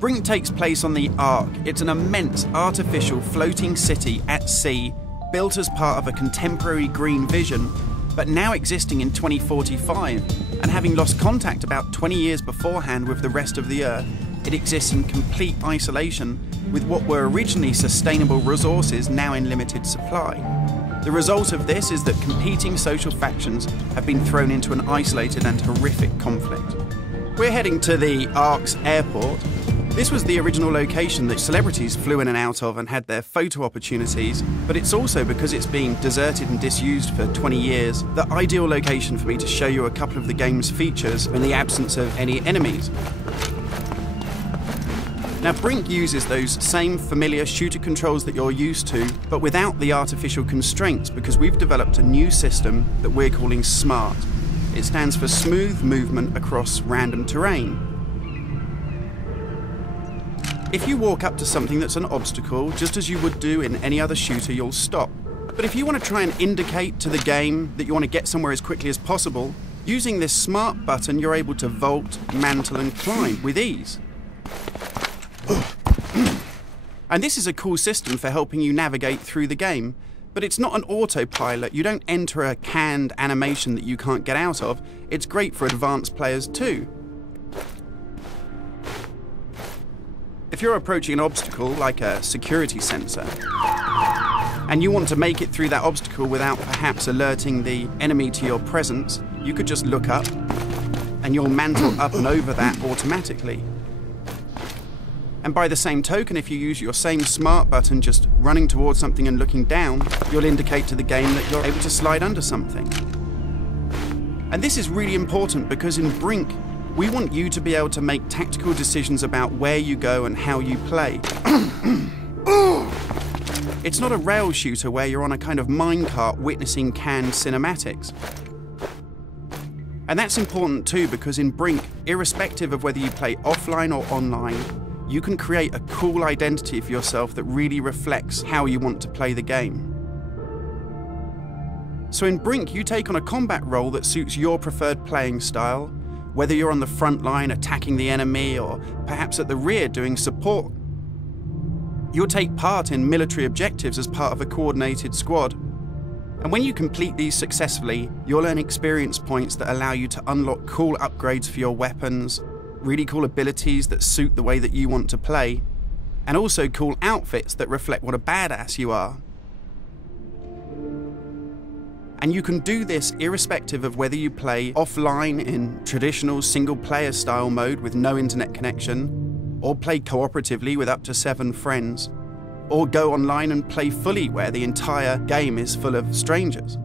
Brink takes place on the Ark. It's an immense artificial floating city at sea, built as part of a contemporary green vision, but now existing in 2045, and having lost contact about 20 years beforehand with the rest of the Earth, it exists in complete isolation, with what were originally sustainable resources now in limited supply. The result of this is that competing social factions have been thrown into an isolated and horrific conflict. We're heading to the Ark's airport. This was the original location that celebrities flew in and out of and had their photo opportunities, but it's also, because it's been deserted and disused for 20 years, the ideal location for me to show you a couple of the game's features in the absence of any enemies. Now, Brink uses those same familiar shooter controls that you're used to, but without the artificial constraints, because we've developed a new system that we're calling SMART. It stands for Smooth Movement Across Random Terrain. If you walk up to something that's an obstacle, just as you would do in any other shooter, you'll stop. But if you want to try and indicate to the game that you want to get somewhere as quickly as possible, using this SMART button, you're able to vault, mantle, and climb with ease. And this is a cool system for helping you navigate through the game, but it's not an autopilot. You don't enter a canned animation that you can't get out of. It's great for advanced players too. If you're approaching an obstacle like a security sensor, and you want to make it through that obstacle without perhaps alerting the enemy to your presence, you could just look up and you'll mantle up and over that automatically. And by the same token, if you use your same SMART button just running towards something and looking down, you'll indicate to the game that you're able to slide under something. And this is really important because in Brink, we want you to be able to make tactical decisions about where you go and how you play. It's not a rail shooter where you're on a kind of minecart witnessing canned cinematics. And that's important too, because in Brink, irrespective of whether you play offline or online, you can create a cool identity for yourself that really reflects how you want to play the game. So in Brink, you take on a combat role that suits your preferred playing style, whether you're on the front line attacking the enemy or perhaps at the rear doing support. You'll take part in military objectives as part of a coordinated squad. And when you complete these successfully, you'll earn experience points that allow you to unlock cool upgrades for your weapons, really cool abilities that suit the way that you want to play, and also cool outfits that reflect what a badass you are. And you can do this irrespective of whether you play offline in traditional single-player style mode with no internet connection, or play cooperatively with up to 7 friends, or go online and play fully where the entire game is full of strangers.